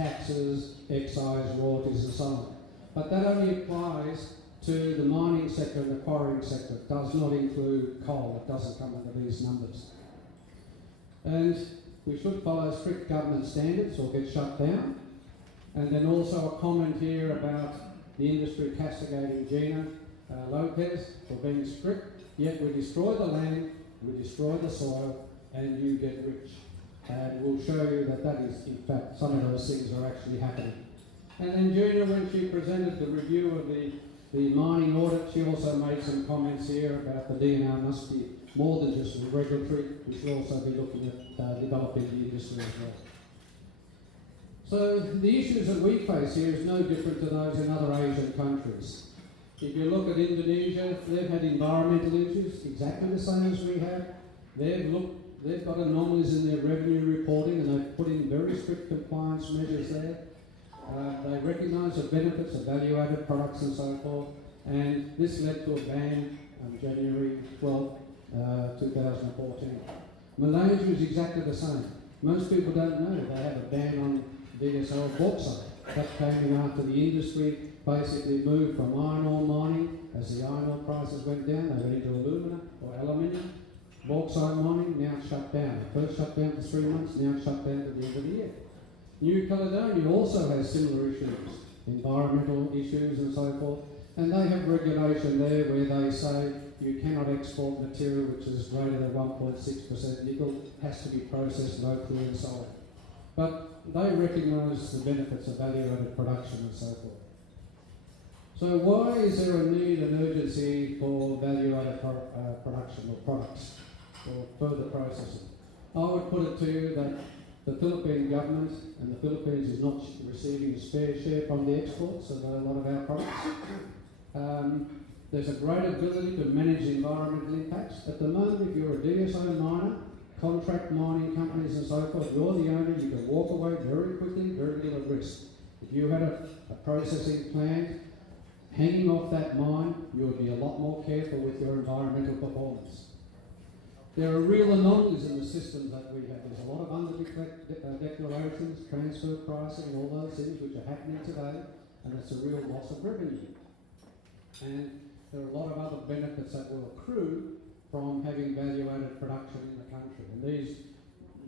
taxes, excise, royalties and so on. But that only applies to the mining sector and the quarrying sector. It does not include coal. It doesn't come under these numbers. And we should follow strict government standards or get shut down. And then also a comment here about the industry castigating Gina Lopez for being strict, yet we destroy the land, we destroy the soil, and you get rich. And we'll show you that that is, in fact, some of those things are actually happening. And then Gina, when she presented the review of the mining audit, she also made some comments here about the DNR must be more than just regulatory. We should also be looking at developing the industry as well. So the issues that we face here is no different to those in other Asian countries. If you look at Indonesia, they've had environmental issues exactly the same as we have. They've got anomalies in their revenue reporting, and they've put in very strict compliance measures there. They recognise the benefits of value-added products and so forth, and this led to a ban on January 12, 2014. Malaysia is exactly the same. Most people don't know they have a ban on DSO bauxite. That came in after the industry basically moved from iron ore mining. As the iron ore prices went down, they went into alumina or aluminium. Bauxite mining now shut down. First shut down for 3 months, now shut down to the end of the year. New Caledonia also has similar issues, environmental issues and so forth, and they have regulation there where they say you cannot export material which is greater than 1.6% nickel, has to be processed locally and so on. But they recognise the benefits of value-added production and so forth. So why is there a need and urgency for value-added production or products or further processing? I would put it to you that the Philippine government and the Philippines is not receiving its fair share from the exports of a lot of our products. There's a great ability to manage environmental impacts. At the moment, if you're a DSO miner, contract mining companies and so forth, you're the owner, you can walk away very quickly, very little risk. If you had a processing plant hanging off that mine, you would be a lot more careful with your environmental performance. There are real anomalies in the systems that we have. There's a lot of under-declarations, transfer pricing, all those things which are happening today, and it's a real loss of revenue. And there are a lot of other benefits that will accrue from having value-added production in the country. And these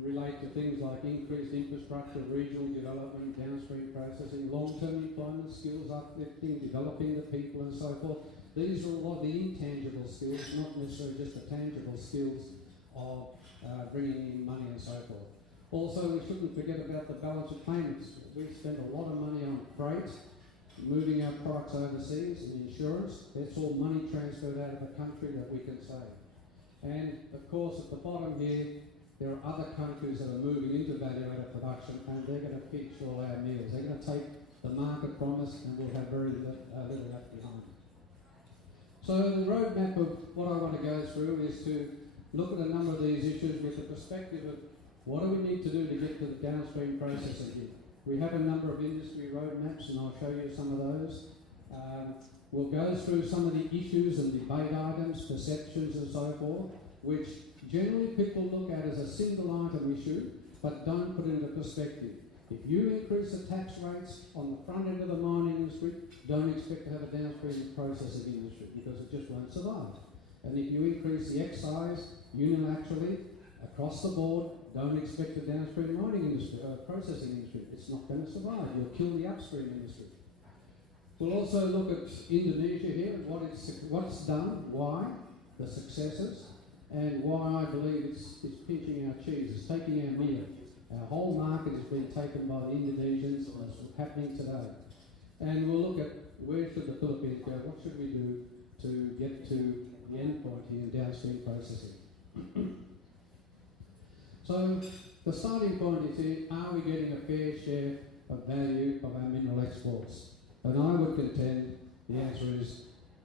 relate to things like increased infrastructure, regional development, downstream processing, long-term employment, skills uplifting, developing the people and so forth. These are a lot of the intangible skills, not necessarily just the tangible skills of bringing in money and so forth. Also, we shouldn't forget about the balance of payments. We spend a lot of money on freight, moving our products overseas, and insurance. That's all money transferred out of the country that we can save. And of course, at the bottom here, there are other countries that are moving into value-added production, and they're going to fix all our meals. They're going to take the market from us, and we'll have very little left behind. So the roadmap of what I want to go through is to look at a number of these issues with the perspective of what do we need to do to get to the downstream processing here. We have a number of industry roadmaps, and I'll show you some of those. We'll go through some of the issues and debate items, perceptions and so forth, which generally people look at as a single item issue, but don't put into perspective. If you increase the tax rates on the front end of the mining industry, don't expect to have a downstream processing industry because it just won't survive. And if you increase the excise unilaterally across the board, don't expect a downstream mining industry, processing industry. It's not going to survive. You'll kill the upstream industry. We'll also look at Indonesia here, what it's done, why, the successes, and why I believe it's pinching our cheese, it's taking our meal. Our whole market has been taken by the Indonesians, and it's happening today. And we'll look at where should the Philippines go, what should we do to get to the end point here in downstream processing. So the starting point is here, are we getting a fair share of value of our mineral exports? And I would contend the answer is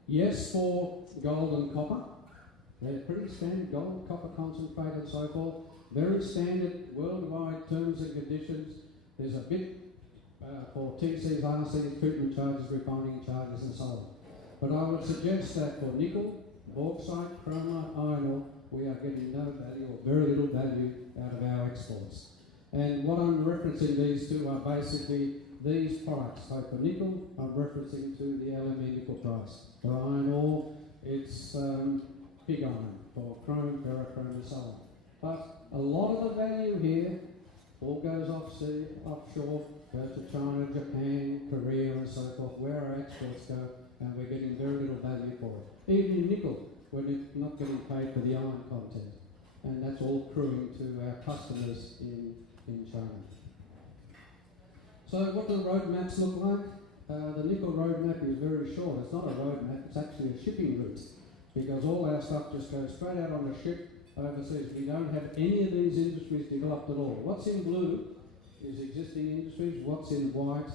yes for gold and copper. They're pretty standard, gold, copper concentrate and so forth. Very standard worldwide terms and conditions. There's a bit for TCs, RCs, treatment charges, refining charges and so on. But I would suggest that for nickel, bauxite, chroma, iron ore, we are getting no value or very little value out of our exports. And what I'm referencing these to are basically these products. So for nickel, I'm referencing to the LME nickel price. For iron ore, it's pig iron. For chrome, ferrochrome and so on. But a lot of the value here all goes offshore, go to China, Japan, Korea and so forth, where our exports go, and we're getting very little value for it. Even in nickel, we're not getting paid for the iron content. And that's all accruing to our customers in China. So what do the roadmaps look like? The nickel roadmap is very short. It's not a roadmap, it's actually a shipping route, because all our stuff just goes straight out on a ship overseas. We don't have any of these industries developed at all. What's in blue is existing industries. What's in white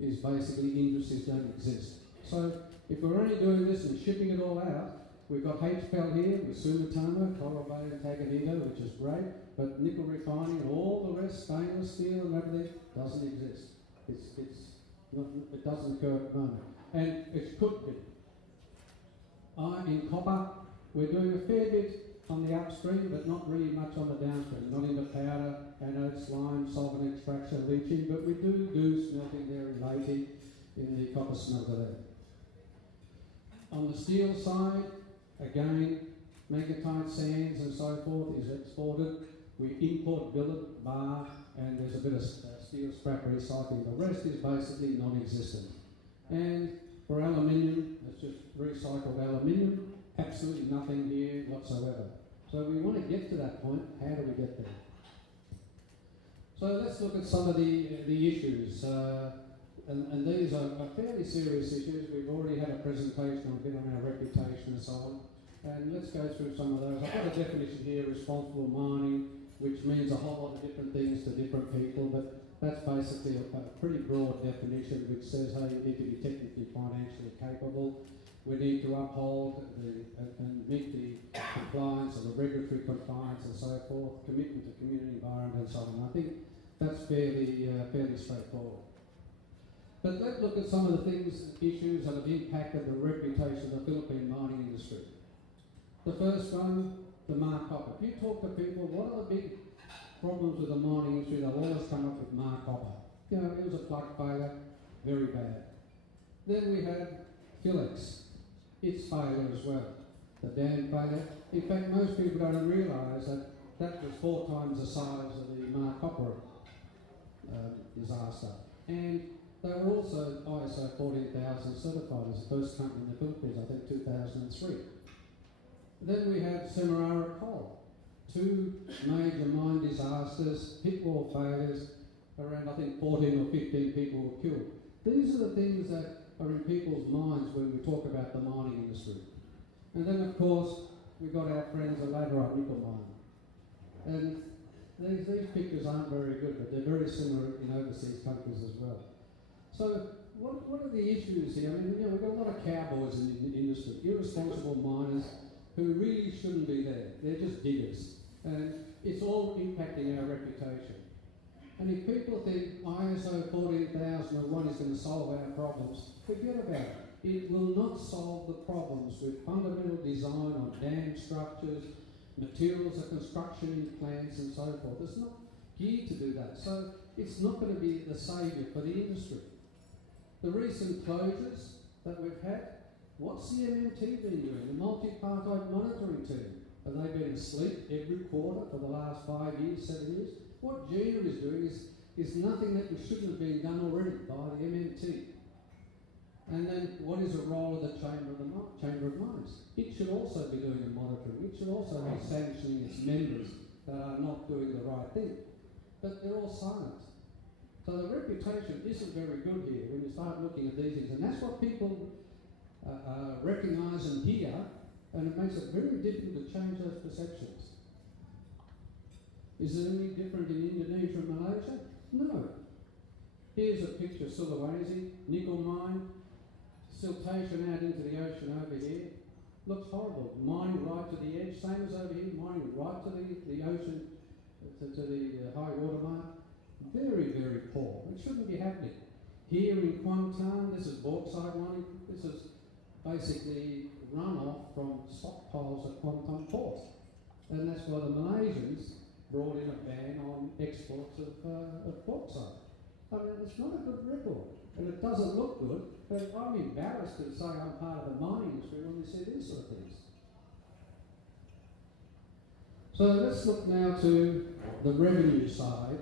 is basically industries don't exist. So if we're only doing this and shipping it all out, we've got HPAL here with Sumitomo, Coral Bay and Taganingo, which is great, but nickel refining and all the rest, stainless steel and everything, doesn't exist. It doesn't occur at the moment. And it could be. In copper, we're doing a fair bit on the upstream, but not really much on the downstream, not in the powder, anode, slime, solvent extraction, leaching, but we do smelting there in Leyte, in the copper smelter there. On the steel side, again, magnetite sands and so forth is exported. We import billet, bar, and there's a bit of steel scrap recycling. The rest is basically non-existent. And for aluminium, it's just recycled aluminium, absolutely nothing here whatsoever. So we want to get to that point. How do we get there? So let's look at some of the issues. And these are fairly serious issues. We've already had a presentation on a bit on our reputation and so on. And let's go through some of those. I've got a definition here, responsible mining, which means a whole lot of different things to different people, but that's basically a pretty broad definition which says, hey, you need to be technically, financially capable. We need to uphold and meet the compliance or the regulatory compliance and so forth, commitment to community environment and so on. I think that's fairly straightforward. But let's look at some of the issues that have impacted the reputation of the Philippine mining industry. The first one, the markup. If you talk to people, what are the big problems with the mining industry? They'll always come up with markup. You know, it was a plug failure, very bad. Then we had Philex. Its failure as well, the dam failure. In fact, most people don't realise that that was 4 times the size of the Mar Copper disaster. And they were also ISO 14000 certified as the first company in the Philippines, I think 2003. Then we had Semirara Coal. 2 major mine disasters, pit wall failures, around I think 14 or 15 people were killed. These are the things that are in people's minds when we talk about the mining industry. And then of course, we've got our friends at Laterite Nickel Mine. And these pictures aren't very good, but they're very similar in overseas countries as well. So what are the issues here? I mean, you know, we've got a lot of cowboys in the industry, irresponsible miners who really shouldn't be there. They're just diggers. And it's all impacting our reputation. And if people think ISO 14001 is going to solve our problems, forget about it. It will not solve the problems with fundamental design on dam structures, materials of construction in plants and so forth. It's not geared to do that. So it's not going to be the saviour for the industry. The recent closures that we've had, what's the MMT been doing? The multi-partite monitoring team. Have they been asleep every quarter for the last 5 years, 7 years? What GENA is doing is nothing that shouldn't have been done already by the MMT. And then what is the role of the Chamber of Mines? It should also be doing the monitoring. It should also be sanctioning its members that are not doing the right thing. But they're all silent. So the reputation isn't very good here when you start looking at these things. And that's what people recognise and hear, and it makes it very difficult to change those perceptions. Is it any different in Indonesia and Malaysia? No. Here's a picture of Sulawesi, nickel mine, siltation out into the ocean over here. Looks horrible. Mining right to the edge, same as over here, mining right to the ocean, to the high water mark. Very, very poor. It shouldn't be happening. Here in Kuantan, this is bauxite mining. This is basically runoff from stockpiles at Kuantan port. And that's why the Malaysians brought in a ban on exports of bauxite. I mean, it's not a good record, and it doesn't look good, but I'm embarrassed to say I'm part of the mining industry when we see these sort of things. So let's look now to the revenue side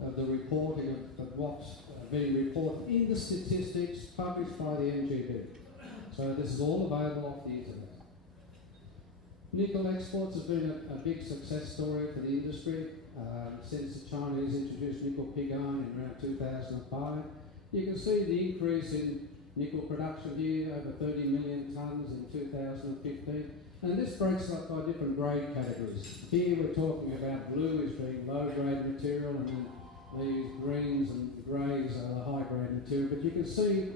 of the reporting of what's being reported in the statistics published by the NGB. So this is all available off the internet. Nickel exports has been a big success story for the industry since the Chinese introduced nickel pig iron in around 2005. You can see the increase in nickel production here, over 30 million tonnes in 2015. And this breaks up by different grade categories. Here we're talking about blue as being low grade material, and then these greens and greys are the high grade material. But you can see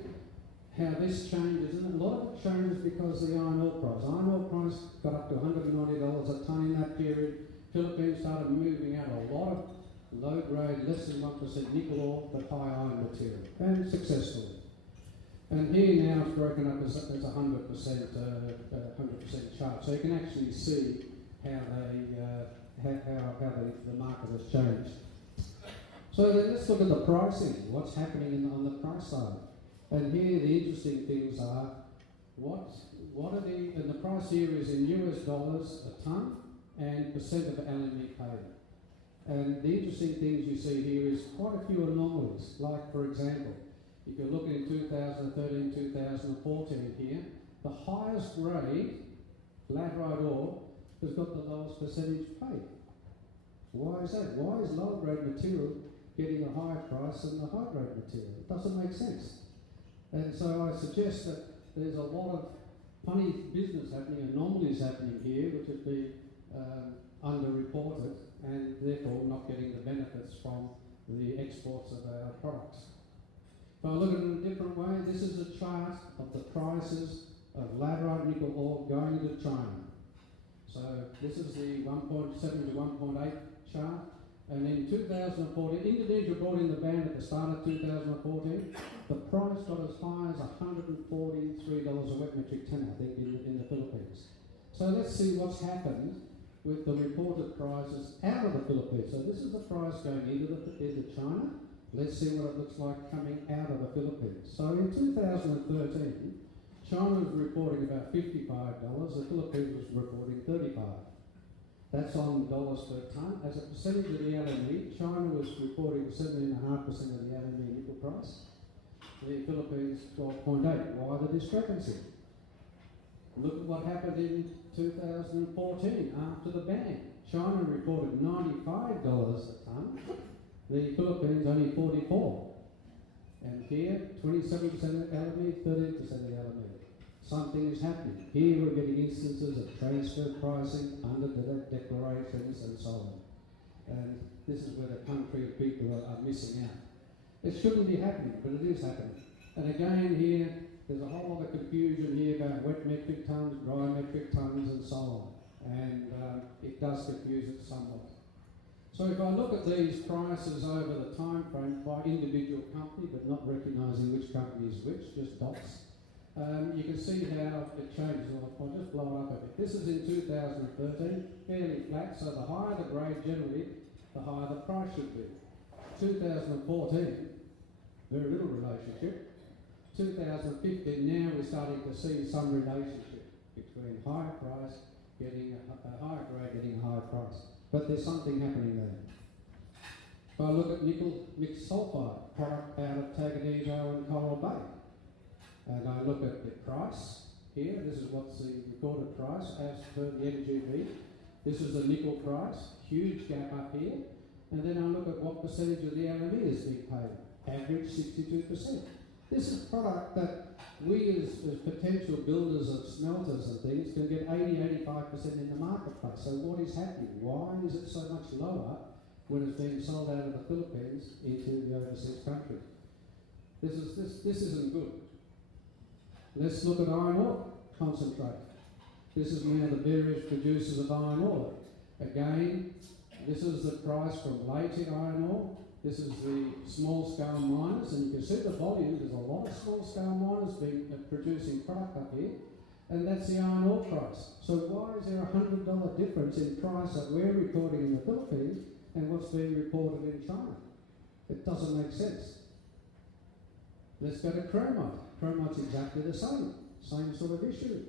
how this changes, and a lot of it changes because of the iron ore price. Iron ore price got up to $190 a tonne in that period. Philippines started moving out a lot of low grade, less than 1% nickel ore, but high iron material, and successfully. And here now it's broken up as a 100% chart, so you can actually see how the market has changed. So then let's look at the pricing. What's happening on the price side? And here the interesting things are what are and the price here is in US dollars a tonne and percent of LME paid. And the interesting things you see here is quite a few anomalies. Like for example, if you're looking in 2013, 2014 here, the highest grade laterite ore has got the lowest percentage paid. Why is that? Why is low grade material getting a higher price than the high grade material? It doesn't make sense. And so I suggest that there's a lot of funny business happening, anomalies happening here, which have been underreported and therefore not getting the benefits from the exports of our products. If I look at it in a different way, this is a chart of the prices of laterite nickel ore going to China. So this is the 1.7 to 1.8 chart. And in 2014, Indonesia brought in the ban at the start of 2014. The price got as high as $143 a wet metric ton, I think, in the Philippines. So let's see what's happened with the reported prices out of the Philippines. So this is the price going into China. Let's see what it looks like coming out of the Philippines. So in 2013, China was reporting about $55, the Philippines was reporting $35. That's on dollars per tonne. As a percentage of the LME, China was reporting 7.5% of the LME nickel price. The Philippines 12.8. Why the discrepancy? Look at what happened in 2014 after the ban. China reported $95 a tonne. The Philippines only 44. And here, 27% of the LME, 13% of the LME. Something is happening. Here we're getting instances of transfer pricing under declarations and so on. And this is where the country of people are missing out. It shouldn't be happening, but it is happening. And again here, there's a whole lot of confusion here about wet metric tonnes, dry metric tonnes and so on. And it does confuse it somewhat. So if I look at these prices over the time frame by individual company, but not recognising which company is which, just dots, you can see how it changes. I'll just blow it up a bit. This is in 2013, fairly flat, so the higher the grade generally, the higher the price should be. 2014, very little relationship. 2015, now we're starting to see some relationship between higher price getting a higher grade getting a higher price. But there's something happening there. If I look at nickel mixed sulfide product out of Taganego and Coral Bay, and I look at the price here, this is what's the recorded price as per the NGB. This is the nickel price, huge gap up here. And then I look at what percentage of the LME is being paid. Average 62%. This is product that we as potential builders of smelters and things can get 80-85% in the marketplace. So what is happening? Why is it so much lower when it's being sold out of the Philippines into the overseas countries? This isn't good. Let's look at iron ore concentrate. This is now the various producers of iron ore. Again, this is the price from later iron ore. This is the small-scale miners, and you can see the volume. There's a lot of small-scale miners producing product up here. and that's the iron ore price. So why is there a $100 difference in price that we're recording in the Philippines and what's being reported in China? It doesn't make sense. Let's go to chromite. Chromite's exactly the same sort of issue.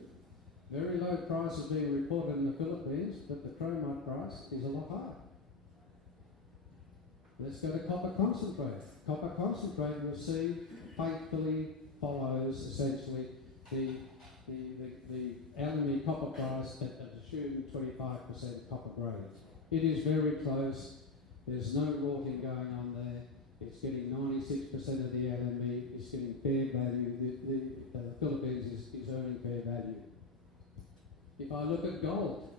Very low prices being reported in the Philippines, but the chromite price is a lot higher. Let's go to copper concentrate. Copper concentrate, we'll see, faithfully follows essentially the LME copper price at assumed 25% copper grade. It is very close. There's no rorting going on there. It's getting 96% of the LME. It's getting fair value. The Philippines is earning fair value. If I look at gold,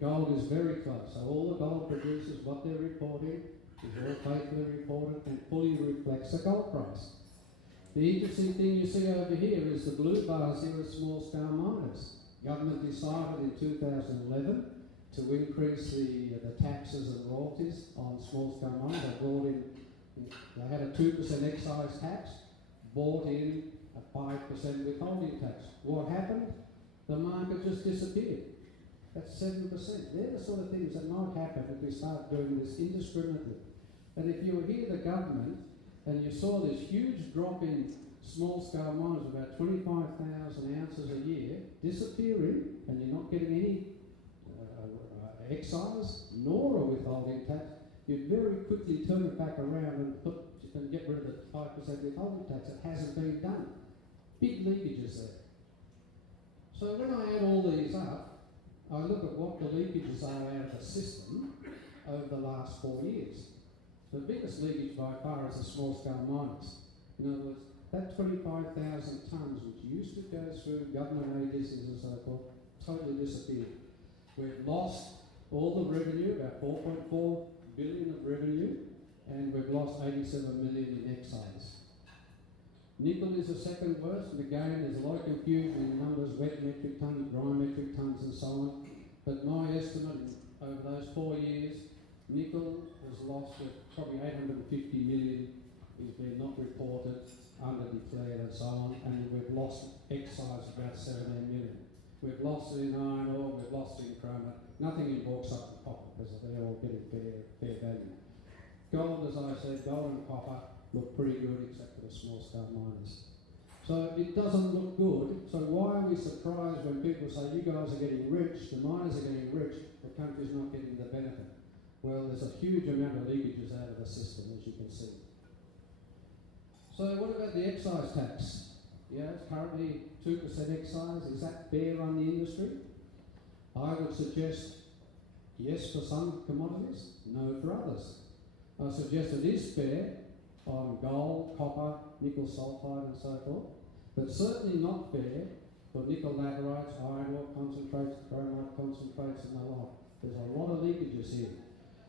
gold is very close. So all the gold producers, what they're reporting is all faithfully reported and fully reflects the gold price. The interesting thing you see over here is the blue bars here are small-scale miners. Government decided in 2011 to increase the taxes and royalties on small-scale miners. They brought in, they had a 2% excise tax, bought in a 5% withholding tax. What happened? The market just disappeared. That's 7%. They're the sort of things that might happen if we start doing this indiscriminately. And if you hear the government and you saw this huge drop in small-scale miners, about 25,000 ounces a year, disappearing, and you're not getting any excise nor a withholding tax, you'd very quickly turn it back around and get rid of the 5% withholding tax. It hasn't been done. Big leakages there. So when I add all these up, I look at what the leakages are out of the system over the last 4 years. The biggest leakage by far is the small-scale miners. In other words, that 25,000 tonnes which used to go through government agencies and so forth, totally disappeared. We've lost all the revenue, about 4.4 billion of revenue, and we've lost 87 million in excise. Nickel is the second worst, and again there's a lot of confusion in numbers, wet metric tonnes, dry metric tonnes and so on. But my estimate over those 4 years, nickel has lost probably 850 million is being not reported, underdeclared and so on, and we've lost excise about 17 million. We've lost it in iron ore, we've lost it in chromite, nothing in bauxite and copper because they're all getting fair value. Gold, as I said, gold and copper look pretty good except for the small-scale miners. So it doesn't look good, so why are we surprised when people say you guys are getting rich, the miners are getting rich, the country's not getting the benefit? Well, there's a huge amount of leakages out of the system, as you can see. So what about the excise tax? Yeah, it's currently 2% excise. Is that fair on the industry? I would suggest yes for some commodities, no for others. I suggest it is fair on gold, copper, nickel sulfide and so forth, but certainly not fair for nickel laterites, iron ore concentrates, chromite concentrates and the like. There's a lot of leakages here.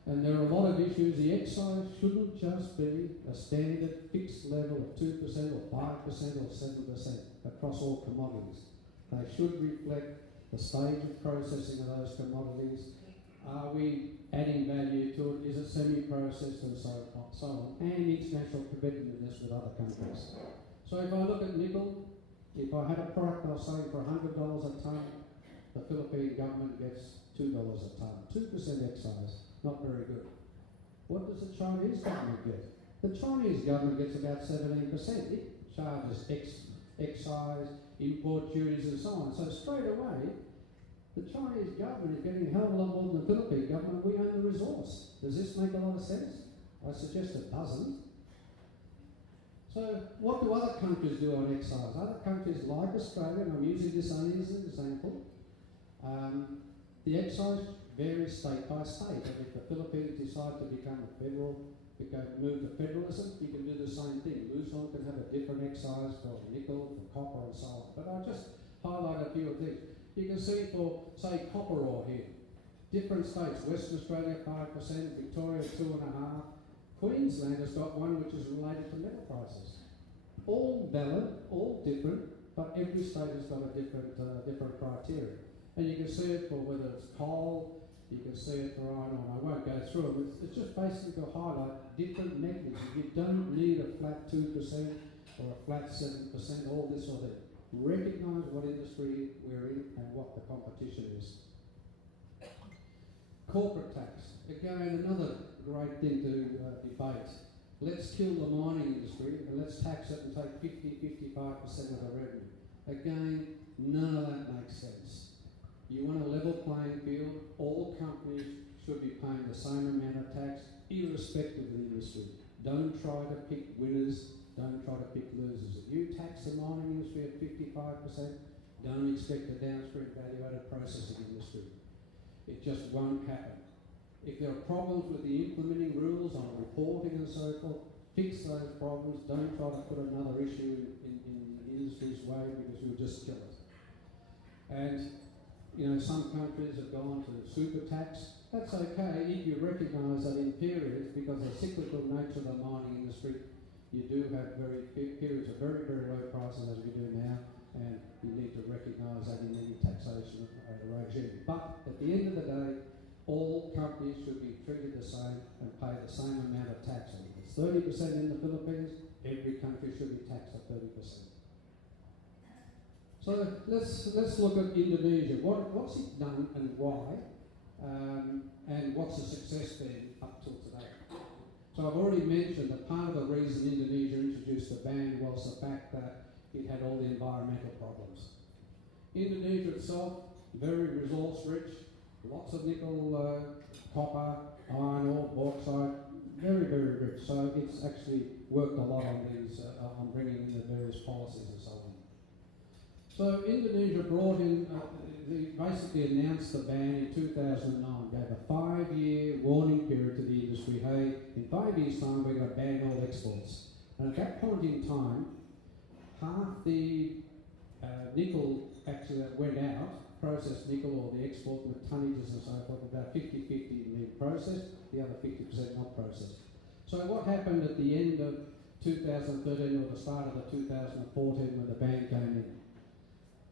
And there are a lot of issues. The excise shouldn't just be a standard fixed level of 2% or 5% or 7% across all commodities. They should reflect the stage of processing of those commodities. Are we adding value to it? Is it semi-processed and so on? And international competitiveness with other countries. So if I look at nickel, if I had a product I was selling for $100 a tonne, the Philippine government gets $2 a tonne. 2% excise. Not very good. What does the Chinese government get? The Chinese government gets about 17%. It charges excise, import duties and so on. So straight away, the Chinese government is getting a hell of a lot more than the Philippine government. We own the resource. Does this make a lot of sense? I suggest it doesn't. So what do other countries do on excise? Other countries like Australia, and I'm using this only as an example, the excise varies state by state. And if the Philippines decide to become a federal, move to federalism, you can do the same thing. Luzon can have a different excise for nickel, for copper and so on. But I'll just highlight a few of these. You can see for, say, copper ore here. Different states, Western Australia 5%, Victoria 2.5%. Queensland has got one which is related to metal prices. All valid, all different, but every state has got a different criteria. And you can see it for whether it's coal, you can see it for iron ore. I won't go through them. It's just basically to highlight different mechanisms. You don't need a flat 2% or a flat 7%, all this or that. recognise what industry we're in and what the competition is. Corporate tax, again another great thing to debate. Let's kill the mining industry and let's tax it and take 50-55% of the revenue. Again, none of that makes sense. You want a level playing field, all companies should be paying the same amount of tax, irrespective of the industry. Don't try to pick winners, don't try to pick losers. If you tax the mining industry at 55%, don't expect the downstream value-added processing industry. It just won't happen. If there are problems with the implementing rules on reporting and so forth, fix those problems. Don't try to put another issue in the industry's way, because you'll just kill it. And you know, some countries have gone to super tax. That's okay if you recognise that in periods, because of the cyclical nature of the mining industry, you do have periods of very, very low prices as we do now, and you need to recognise that in any taxation regime. But at the end of the day, all companies should be treated the same and pay the same amount of tax. If it's 30% in the Philippines, every country should be taxed at 30%. So let's look at Indonesia. What's it done and why? And what's the success been up till today? So I've already mentioned that part of the reason Indonesia introduced the ban was the fact that it had all the environmental problems. Indonesia itself, very resource rich, lots of nickel, copper, iron ore, bauxite, very, very rich. So it's actually worked a lot on these, on bringing in the various policies and so on. So Indonesia brought in, they basically announced the ban in 2009, gave a 5-year warning period to the industry. Hey, in 5 years' time we're going to ban all exports. And at that point in time, half the nickel actually that went out, processed nickel or the export and the tonnages and so forth, about 50-50 being processed, the other 50% not processed. So what happened at the end of 2013 or the start of the 2014 when the ban came in?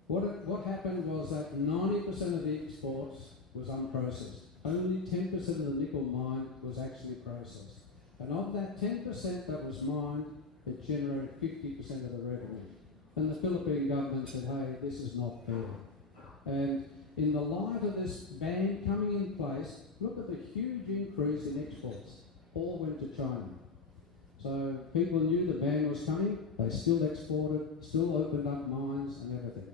What happened was that 90% of the exports was unprocessed. Only 10% of the nickel mined was actually processed. And of that 10% that was mined, it generated 50% of the revenue. And the Philippine government said, hey, this is not fair. And in the light of this ban coming in place, look at the huge increase in exports. All went to China. So people knew the ban was coming, they still exported, still opened up mines and everything.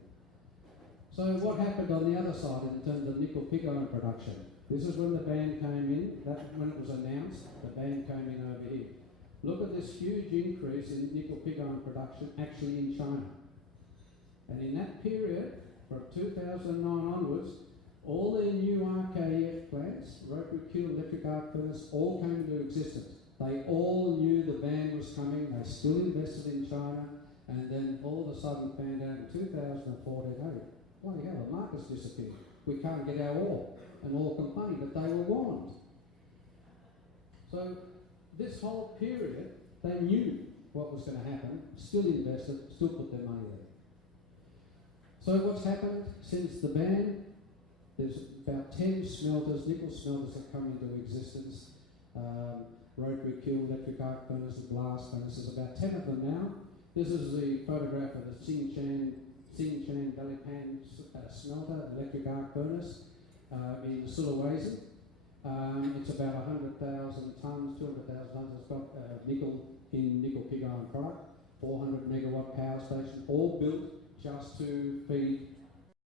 So what happened on the other side in terms of nickel pig iron production? This is when the ban came in, when it was announced, the ban came in over here. Look at this huge increase in nickel pig iron production actually in China. And in that period, from 2009 onwards, all the new RKEF plants, rotary kiln, electric arc furnace, all came into existence. They all knew the ban was coming, they still invested in China, and then all of a sudden found out in 2014, hey, bloody hell, the market's disappeared. We can't get our ore. And all complained, but they were warned. So this whole period, they knew what was going to happen, still invested, still put their money there. So what's happened since the ban? There's about 10 smelters, nickel smelters that come into existence. Rotary kiln, electric arc furnaces, blast furnaces, about 10 of them now. This is the photograph of the Xinjiang Dalipan smelter, electric arc furnace in Sulawesi. It's about 100,000 tonnes, 200,000 tonnes. It's got nickel in nickel pig iron product, 400 megawatt power station, all built just to feed